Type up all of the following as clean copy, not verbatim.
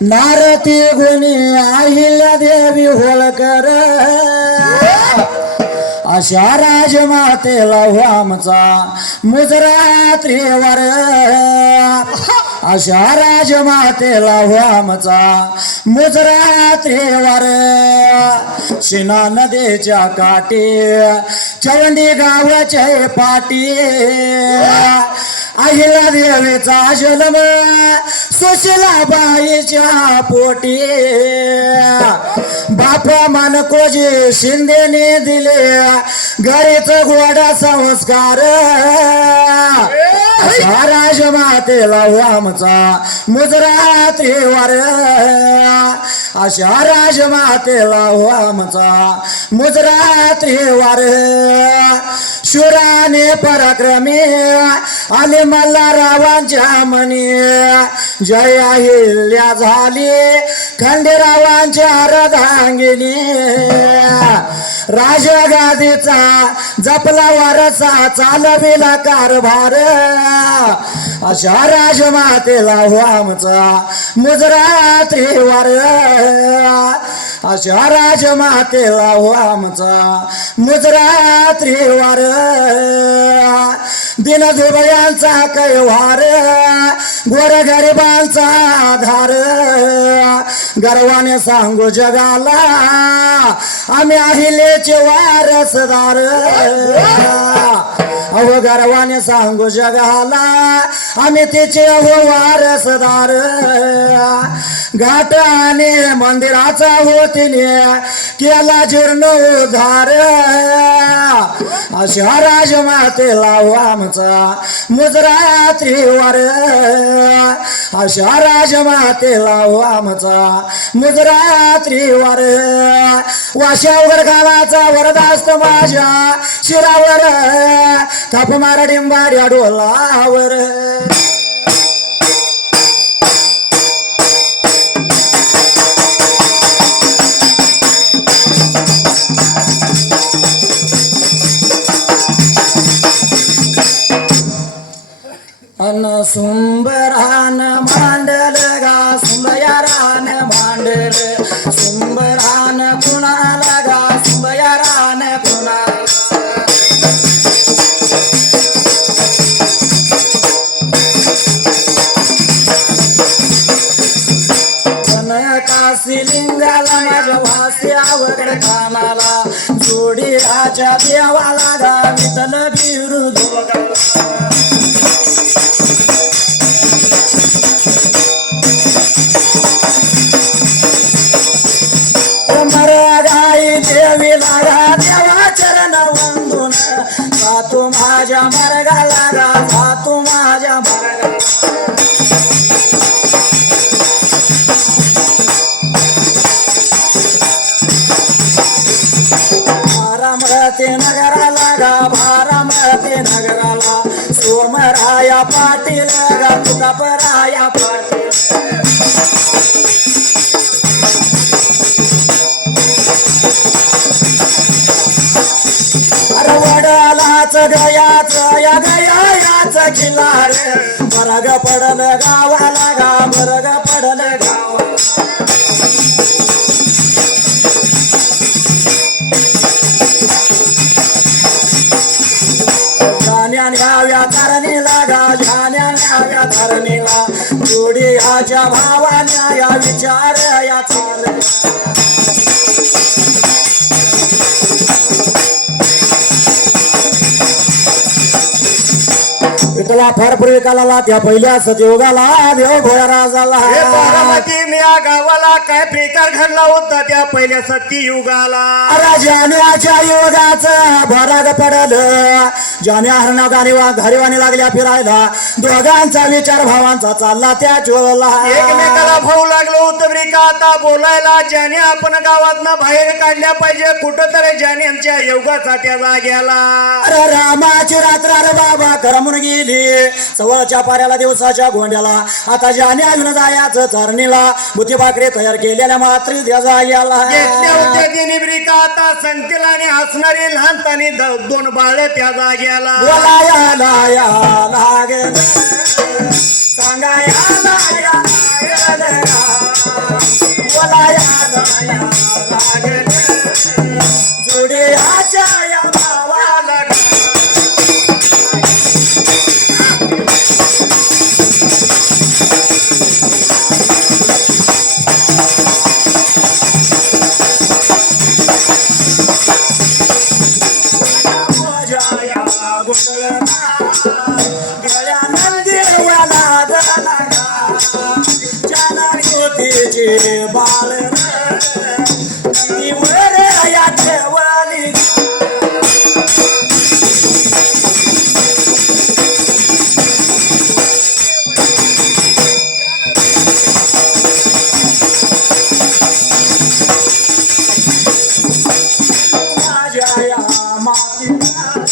नारती गुणी अहिल्या देवी होळकर अशा राजमातेला हो आमचा मुजरात्रीवर अशा राजमातेला हो आमचा मुजरात्रीवर शिना नदीच्या काठी चवंडी गावाचे पाटी अहिल्या देवीचा जन्म सुशीलाबाईच्या पोटी बापा मानकोजी शिंदेने दिले घरीच गोडा संस्कार अशा राजमातेला हो आमचा मुजरात्रीवर अशा राजमातेला हो आमचा मुजरात्रीवर शुराने पराक्रमी आले मल्हाररावांच्या मनी जय अहिल्या झाली खंडेरावांच्या अर्धांगिनी राजगादीचा जपला वारसा चालविला कारभार अशा राजमातेला हो आमचा मुजरात्रीवर अशा राजमातेला हो आमचा मुजरात्रीवर दिनदुबळ्यांचा कैवार गोरगरिबांचा आधार गर्वाने सांगू जगाला आम्ही अहिल्याचे वारसदार अहो गर्वाने सांगू जगाला आम्ही तिचे हो वारसदार घाटाने मंदिराचा होतीने केला जीर्ण उद्धार अशा राजमातेला हो आमचा मुजरात्रीवर अशा राजमातेला हो आमचा मुजरात्रीवर वाशावर गावाचा वरदास्त माझ्या शिरावर थाप मारा डिंबाऱ्या डोलावर अन सुंबरान मांडल गा सुंबयारान मांडल सुंबरान कुणाला गा सुंबयारान कुणाला काशी लिंगाला माझ्या वास्यावर कानाला जोडी राजा देवाला गा मितल बिरू देवीला गा देवा चरण वंदून जातो माझ्या मरगाला गा जातो माझ्या मरगाला बारामती नगराला गा बारामती नगराला सोमराया पाटील गा तुकापराया पाटील वडालाच गयाच या गयाच खिलार बरग पडल गावाला गा बरग पडल गावा जाण्या न्याव्या धरणीला गा जाण्या न्याव्या धरणीला जोडी ह्याच्या भावान्या या विचार या चाल विठला फार पूर्वी कालाला त्या पहिल्या सतयुगाला देव घोड्या राजाला बारामती या गावाला काय प्रकार घडला होता त्या पहिल्या सत्ययुगाला राजाच्या युगाचं भराग पडल ज्याने हरणा घरीवाणी लागल्या फिरायला दोघांचा विचार भावांचा चालला त्या चोरला एकमेकाला भाऊ लागलो होतं का आता बोलायला ज्याने आपण गावातनं बाहेर काढल्या पाहिजे कुठं तरी ज्याने युगाचा त्या जाग्याला रामाची रात्र रे बाबा करमून गेली सवळच्या पाऱ्याला दिवसाच्या गोंड्याला आता ज्याने अजून जायाचं चरणीला बुद्धी भाकरी तयार केलेल्या मात्र त्या जाग्याला घेतल्या होत्या दिनिब्रिका आता संतीला आणि हसणारी लहानपणी दोन बाळ त्या जाग्याला बोलाया लागे सांगाया मातीचे बाल नंदीवर या ठेवली माझ्या या मातीला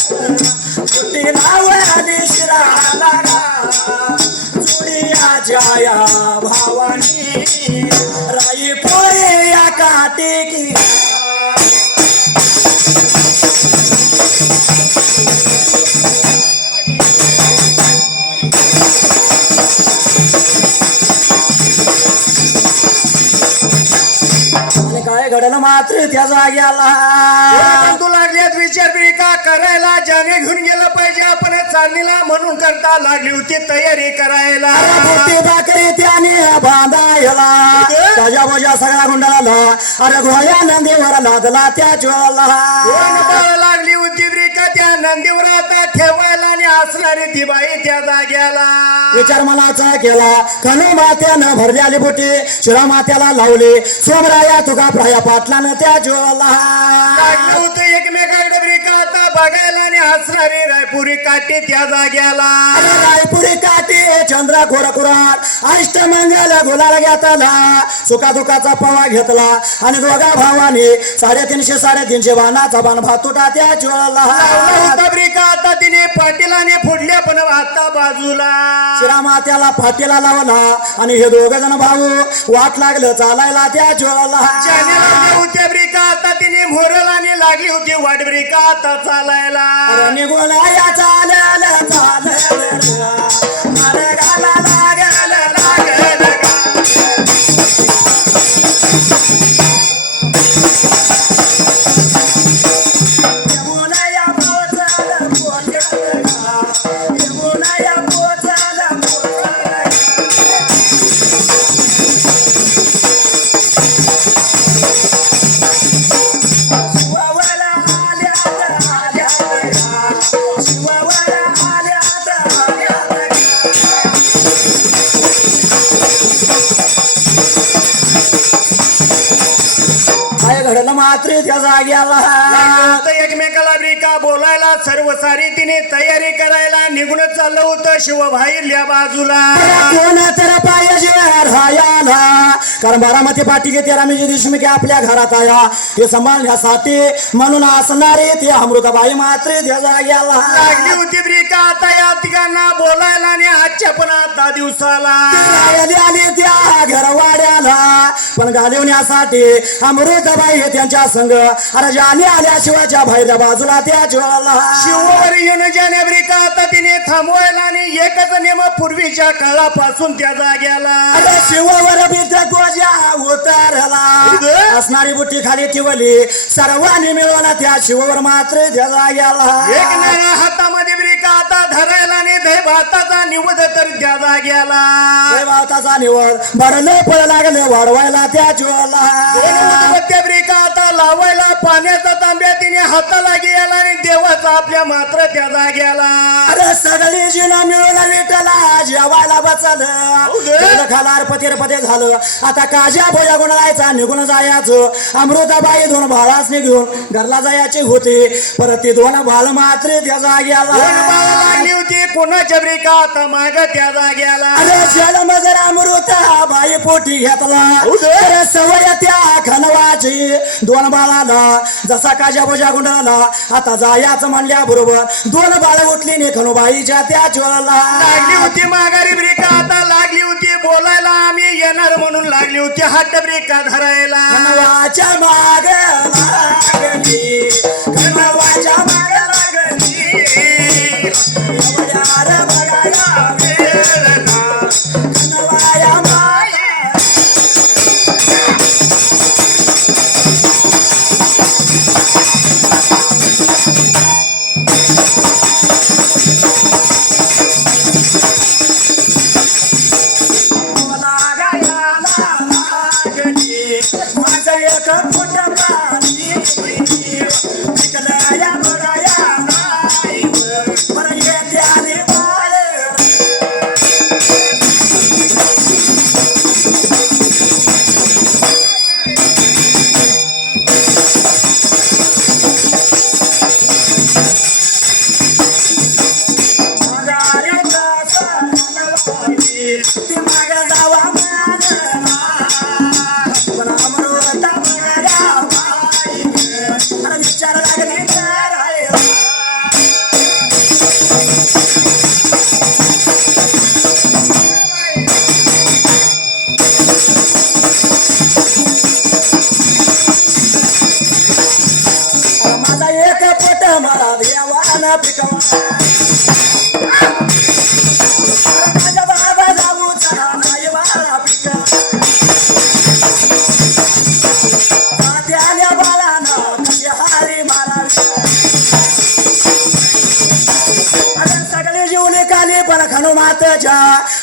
सुट्टी लावली शिराला जोडियाच्या या भावानी राई पोळे या काटेकी आणि काय घडलं मात्र त्या जाग्याला तू लागल्यात विचार तरी का करायला ज्याने घेऊन गेलं पाहिजे आपण चालणीला म्हणून करता लागली होती तयारी करायला मोठी बाकरी त्याने बांधायला ताज्या बजा सगळ्या गुंडाला अरे गोया नंदीवर लादला त्या ज्वाला दोन बाळ लागली होती ब्रिका त्या नंदीवर आता ठेवायला आणि असणारी ती बाई त्या जाग्याला विचार मनाचा केला कनु मात्यानं भरलेली बोटी शिरा मात्याला लावली सोमराया तुका प्राया पाटलानं त्या ज्वाला लागलं होतं एकमेकाकडे ब्रिका आता बघायला आणि हसणारी रायपुरी काठी त्या जाग्याला रायपुरी काठी चंद्रा कोरकुरार अष्टमंगल गुलाल घेतला सुखा दुखाचा पवा घेतला आणि दोघा भावाने 350 बाणाचा बाण भातुटा त्या ज्वाला ब्रिका आता तिने पाटीलाने फोडल्या पण आता बाजूला श्रीरामात्याला फाटीला लावला आणि हे दोघ जण भाऊ वाट लागलं चालायला त्या ज्वाला होत्या ब्रिका आता तिने मोरल आणि लागली होती वाट ब्रिका आता चालायला निघून या चालल्या चालल्या मार्गाला लागलं लागलं काय घडलं मात्र त्या जाग्याला एकमेकाला ब्रिका बोलायला सर्व सारी तिने तयारी करायला निघून चाललं होतं शिवभाईल्या बाजूला कोण तर पाहिजे रायाला कारण बारामती पाटील तेरा म्हणजे दिवशी की आपल्या घरात आया हे सांभाळण्यासाठी म्हणून असणारे ते अमृताबाई मात्र त्या जाग्याला लागली होती ब्रिका आता या तिघांना बोलायला आणि आजच्या पण आता दिवसाला आली त्या घरवाड्याला पण घालवण्यासाठी अमृताबाई हे त्यांच्या संघ अरे जाने आल्या शिवाच्या बाहेरच्या बाजूला त्या ज्वाला शिववर येऊन जाण्या ब्रिका आता तिने थांबवायला आणि एकच नेम पूर्वीच्या काळापासून त्या जाग्याला अरे शिववर बिद्ध गोजा उतरला असणारी बुट्टी खाली ठेवली सर्वांनी मिळवला त्या शिववर मात्र त्या जाग्याला एक नारा हातामध्ये ब्रिका आता धरायला आणि दही भाताचा निवद तर त्या जाग्याला भाताचा निवड भरले पळ लागले वाढवायला त्या ज्वाला त्या ब्रिका आता लावायला पाण्याचा तांब्या तिने हाताला गेला आणि देवाचा आपल्या मात्र त्या जाग्याला अरे सगळी जिन मिळून विठला जेवायला बसलं खालार पते झालं आता काज्या बोजा गुणायचा निघून जायचं अमृताबाई 2 बाळासने घेऊन घरला जायचे होते परत ते 2 बाळ मात्र त्या जाग्याला लागली होती कोणाच्या ब्रिका आता माग त्या जाग्याला अरे जन्म जर अमृताबाई पोटी घेतला अरे सवय त्या खनवाची 2 बाळाला जसा काज्या बोजा गुंडाला आता जायचं म्हणल्या बरोबर 2 बाळ उठली ने खनोबाईच्या त्या ज्वाला लागली होती माघारी ब्रिका आता लागली होती बोलायला आम्ही येणार म्हणून लागली होती हात ब्रिका धरायला खनवाच्या माग लागली खनवाच्या माग लागली एवढ्या बघायला वेळ ना खनवाया माया न पिकव माझ्या बाबा जाऊ चला नाही बाळा पिक आल्या बाळानं कशी हारी मारावी सगळे जीवले काली पण खणू मातच्या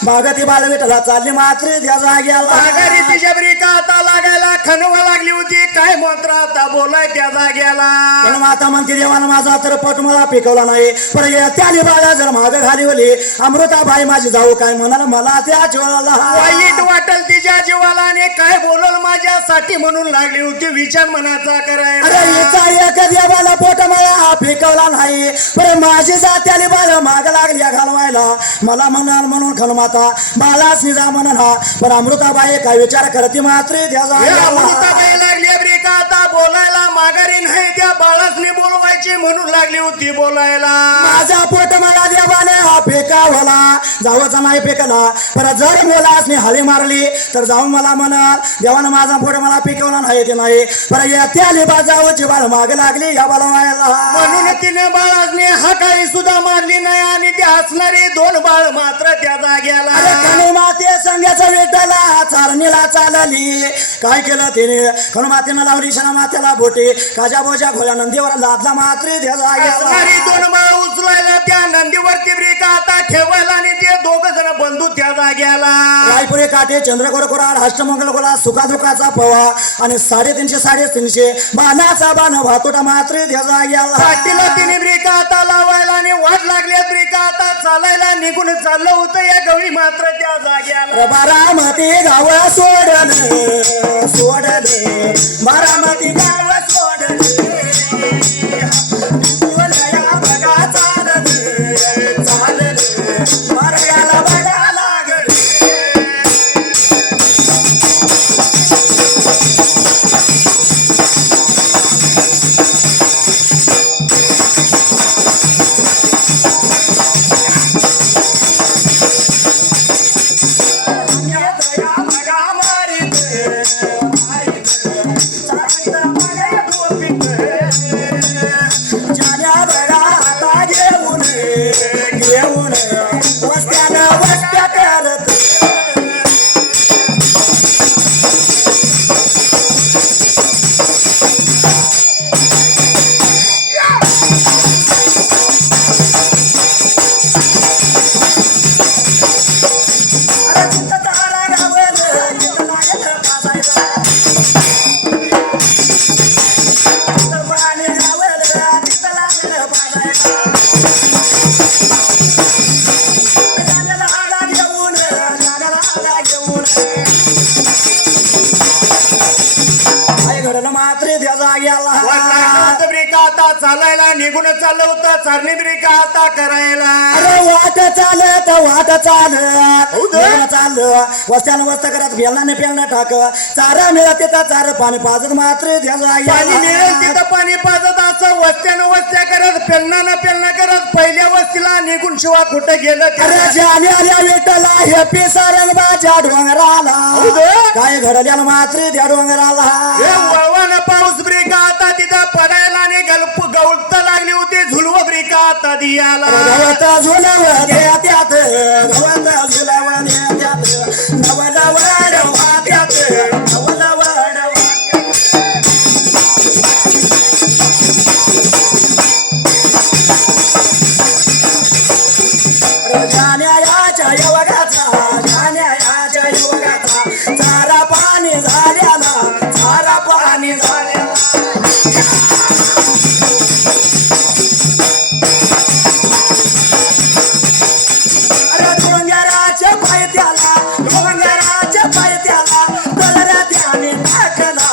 भागती बाळ विठला चालली मात्र त्या जाग्याला माघारी तिच्या ब्रिका आता लागायला खणवा लागली होती काय मंत्र आता बोलाय त्या जाग्याला पण माता म्हणते देवानं माझा तर पट मला पिकवला नाही पण त्याली बाळा जर माग घाली होली अमृताबाई माझी जाऊ काय म्हणाल मला त्या जीवाला वाईट वाटल तिच्या जीवाला आणि काय बोलल माझ्यासाठी म्हणून लागली होती विचार मनाचा अरे करायला हिचा एक देवाला पोट मला पिकवला नाही पण माझी जात्याली बाळ माग लागली घालवायला मला म्हणाल म्हणून खन माता बालाच निजा म्हणा पण अमृताबाई काय विचार करते मात्र त्या जाग्याला अमृताबाई लागली ब्रिका आता बोलायला माघारी नाही त्या बाळासनी बोलवायची म्हणून लागली होती बोलायला माझा पोट मला देवाने हा फेकावला जावचा नाही फेकला पर जर मुलासने हळी मारली तर जाऊन मला म्हणाल देवानं माझा पोट मला पिकवला नाही ते नाही पर त्या लिबा जावची बाळ माग लागली या बाळवायला म्हणून तिने बाळासनी हाकाळी सुद्धा मारली नाही आणि ती हसणारी दोन बाळ मात्र त्या जाग्याला खनु माते संध्याचा वेटाला चारणीला चालली काय केलं तिने खनु मातेनं लावली शना मातेला बोटे काजा बोजा खोल्या नंदीवर लादला मात्र त्या हसणारी जाग्याला दोन बाळ उचलायला त्या नंदीवरती ब्रिका आता ठेवायला आणि ते दोघ जण बंधू त्या जाग्याला रायपुरे काटे चंद्रकोर कोराड अष्टमंगल कोरा सुखादुखाचा पवा आणि 350 बाणाचा बाण भातोटा मात्र त्या जाग्याला पाठीला तिने ब्रिका आता लावायला आणि वाट लागल्या ब्रिका आता चालायला निघून चाललं होतं या गवळी मात्र त्या जाग्याला बारामती गाव सोडले बारामती गाव सोडले बोलया बघा चालले मार्गाला बघा लागले घेऊन वस्त्या करत अरे चिंता तारा गावलं चिंता लागलं पाजायला पाणी गावलं चिंता लागलं पाजायला मात्र त्या जाग्याला ब्रिका आता चालायला निघून चाललं होतं चारणी ब्रिका आता करायला अरे वाट चालत चाललं वस्त्यानं वस्त करत फेलना पेलना टाक चारा मिळत तिथं चार पाणी पाजत मात्र त्या पाणी मिळेल जाग्याला तिथं पाणी पाजत असं वस्त्यानं वस्त्या करत पेलना करत पहिल्या वस्तीला निघून शिवा कुठे गेलं अरे जाने आल्या विठला हे पिसारंग बाजा डोंगराला काय घडल्याला मात्र त्या डोंगराला वळवान पाऊस ब्रिका आता तिथं पडायला आणि गवत लागली होती झुलव ब्रिका आता दियाला गवत झुलव देत्यात गवत झुलव देत्यात नवलवड वाट्यात नवलवड जाण्याच्या योगाचा चारा पाणी झाल्याला चारा पाणी झाल्याला अरे डोंगराच्या पायथ्याला कलर त्याने टाकला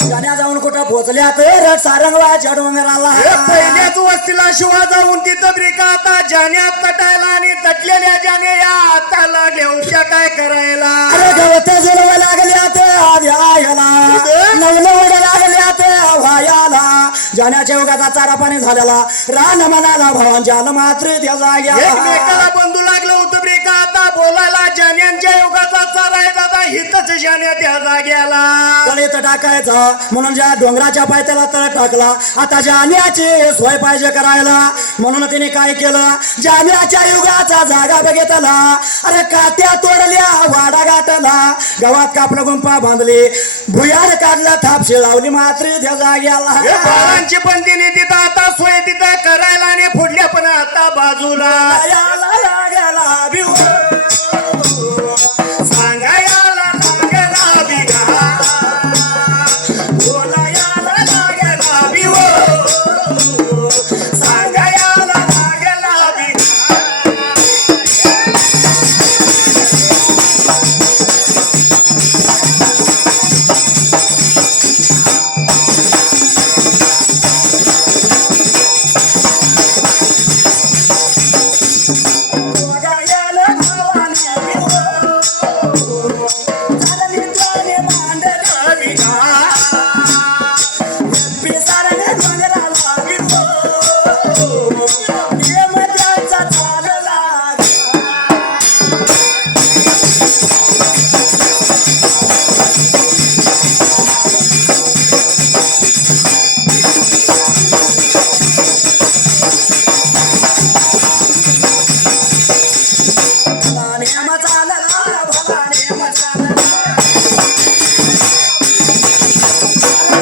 जाण्या जाऊन कुठं पोचल्या तर सारंगवाच्या डोंगराला पहिल्याच वस्तीला शिवा जाऊन तिथं ब्रिका आता जाण्यात तटायला आणि तटलेल्या जाणे या हाताला घेऊच्या काय करायला अरे गवत जुलव लागल्यात आद्याला नवलवड लागल्यात व्हायाला जाण्याच्या योगाचा चारा पाणी झालेला रान म्हणाला भावांच्या मात्र त्या जाग्याला एकमेकाला बंधू लागलं होतं ब्रिका आता आता बोलायला जाण्यांच्या युगाचा चालाय दादा हितच जाण्या त्या जाग्याला तळीत टाकायचा म्हणून ज्या डोंगराच्या पायथ्याला तळ टाकला आता जाण्याची सोय पाहिजे करायला म्हणून तिने काय केलं जाण्याच्या युगाचा जागा बघितला अरे कात्या तोडल्या वाडा गाठला गावात कापड गुंपा बांधली भुयार काढला थापशी लावली मात्र त्या जाग्याला बाळांची पण तिने तिथं आता सोय तिथं करायला आणि फुडल्या पण आता बाजूला याला लागला भिव सांगायला लागला बिघा बोलायला लागला बिव सांगायला लागला बिघा याला भावाने भिव झालं मित्राने मांडलं बिघा पिसाराने डोंगराला भिव प्रेम त्याचा चालला नेम चालला भला नेम चालला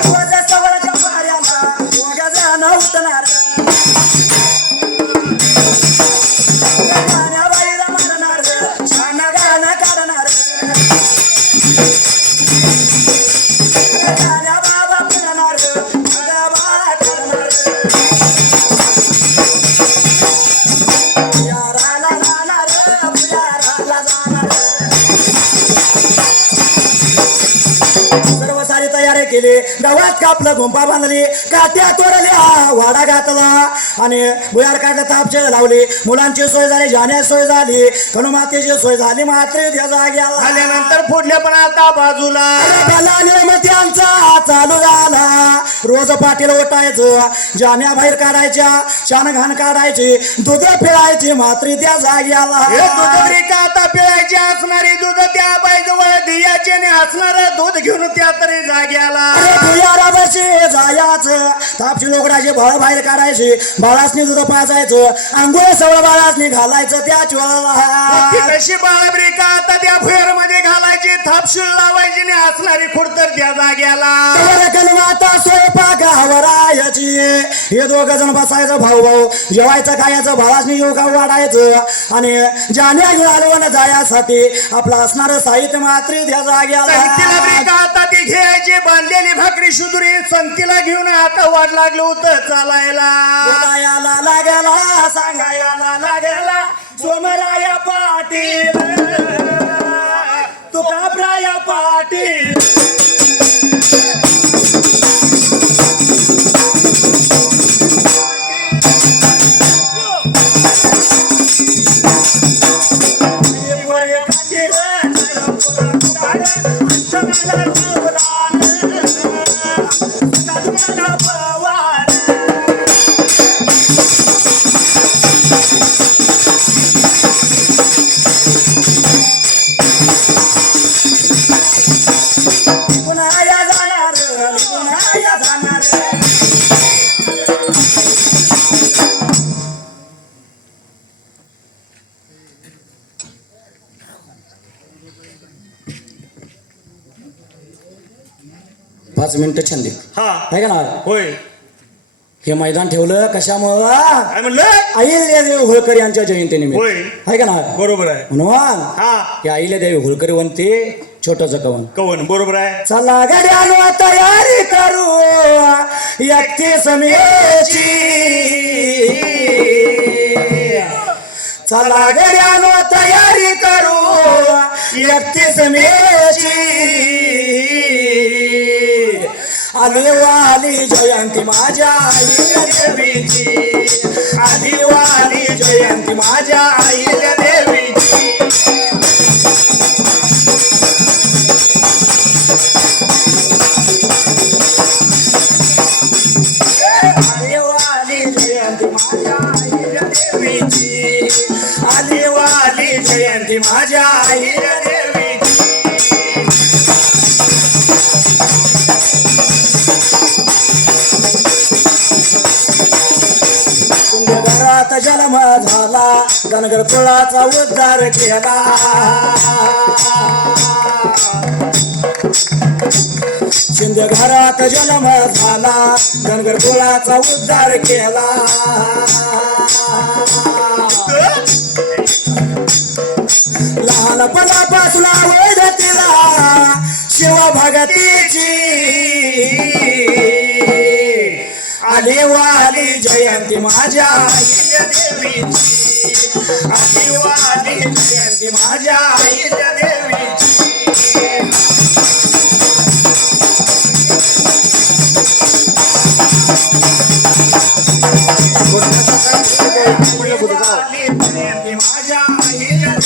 तुझ्या सवळच्या पाऱ्याला दोघं उठणार गाण्याबाईला मारणार छान गाणं काढणार गाण्या बाबा फिरणार बाळा काढणार याराला जाणार याराला जाणार सर्व सारी तयारी केली गावात कापलं गुंपा बांधली कात्या तोडल्या वाडा घातला आणि भुयार काढलं तापचे लावली मुलांची सोय झाली जाण्याची सोय झाली हनुमातीची सोय झाली मात्र त्या जाग्याला झाल्यानंतर फुडल्या पण आता बाजूला भला नेमत्यांचा चालू झाला रोज पाटील ओटायचं जाण्या बाहेर काढायच्या शान घाण काढायची दूध पिळायची मात्र त्या जाग्याला हे दूध रेखा आता पिळायची असणारी दूध त्या बाईजवळ दियाचे आणि असणार दूध घेऊन त्या तरी जाग्याला भुयारापाशी जायचं तापची लोकडाची भाळ बाहेर काढायची बाळासनी दूध पाजायचं आंघोळ सवळ बाळासनी घालायचं त्याच वेळेला कशी बाळबरिका आता त्या भुयार मध्ये घालायची थापशूल लावायची आणि असणारी खुडतर त्या जाग्याला आता स्वयंपाक आवरायची हे दोघं जण बसायचं भाऊ भाऊ जेवायचं खायचं बाळासनी योगा वाढायचं आणि जाण्या घालवून जाण्यासाठी आपलं असणारं साहित्य मात्र त्या संतीला जाग्याला ब्रेका आता ती घ्यायची बांधलेली भाकरी शुदुरी संतीला घेऊन आता वाट लागलं होतं चालायला बोलायला लागला सांगायला लागला सोमराया पाटील तुकाप्राया पाटील जाणार 5 मिनिटं छंदी हा आहे का ना होय हे मैदान ठेवलं कशामुळं काय म्हणलं अहिल्यादेवी होळकर यांच्या जयंतीनिमित्त होय आहे का ना बरोबर आहे म्हणून हा हे अहिल्यादेवी होळकर वंती छोटच कवन कवन बरोबर आहे चला गड्यानो तयारी करू 31 मेची चला गड्यानो तयारी करू 31 मेची आली वाली जयंती माझ्या आईल्या देवीची आली वाली जयंती माझ्या आईल्या देवीची आली वाली जयंती माझ्या आईल्या देवीची आली वाली जयंती माझ्या अहिल्या देवीची तुमच्या घरात जन्म झाला धनगर कुळाचा उद्धार केला शिंदे घरात जन्म झाला धनगर कुळाचा उद्धार केला लहानपणापासून आवड तिला शिवभगतीची आली वाली जयंती माझ्या अहिल्या देवीची आली वाली जयंती माझ्या अहिल्या देवीची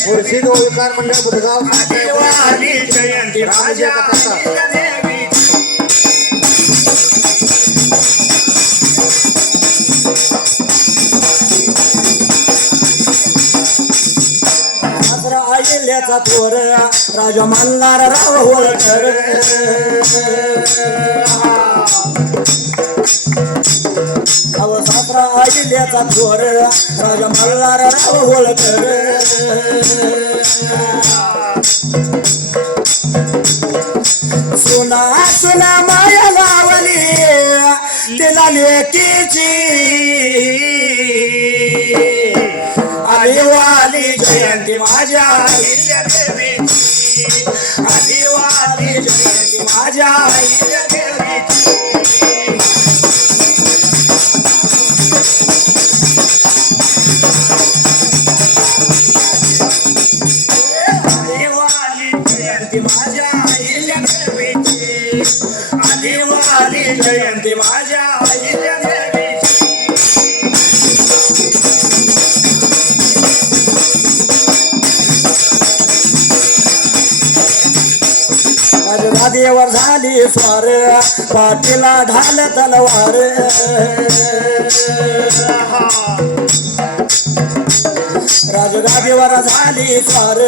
मुर्शिद ओळकार मंडळ बुधगाव जयंती माझ्या अहिल्या देवीची अहिल्याचा थोर राजा मल्हार राव होळकर सासरा अहिल्याचा थोर राजा मल्हार राव होळकर सुना सुना माया लावली तिला लेकीची आली वाली जयंती माझ्या अहिल्या देवीची आली वाली जयंती माझ्या अहिल्या देवीची आली वाली जयंती माझ्या अहिल्या देवीची आली वाली जयंती माझ्या अहिल्या देवीची राजगादीवर झाली स्वार पाटीला ढाल तलवार राजगादीवर झाली स्वार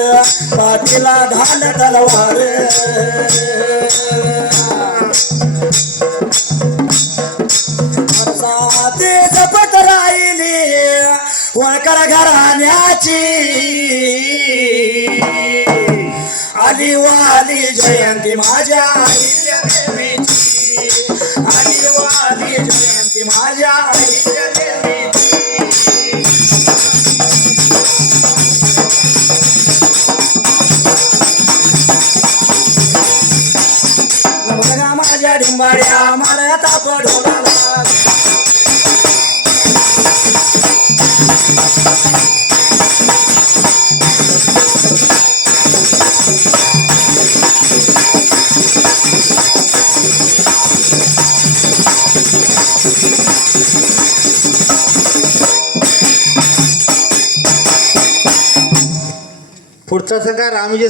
पाटीला ढाल तलवार ते जपत राहिली होळकर घराण्याची आली वाली जयंती माझ्या अहिल्या देवीची आली वाली जयंती माझ्या अहिल्या देवीची बघा माझ्या डिंबाड्या मारा ताप ढोलाला पुढचा संघ रामजी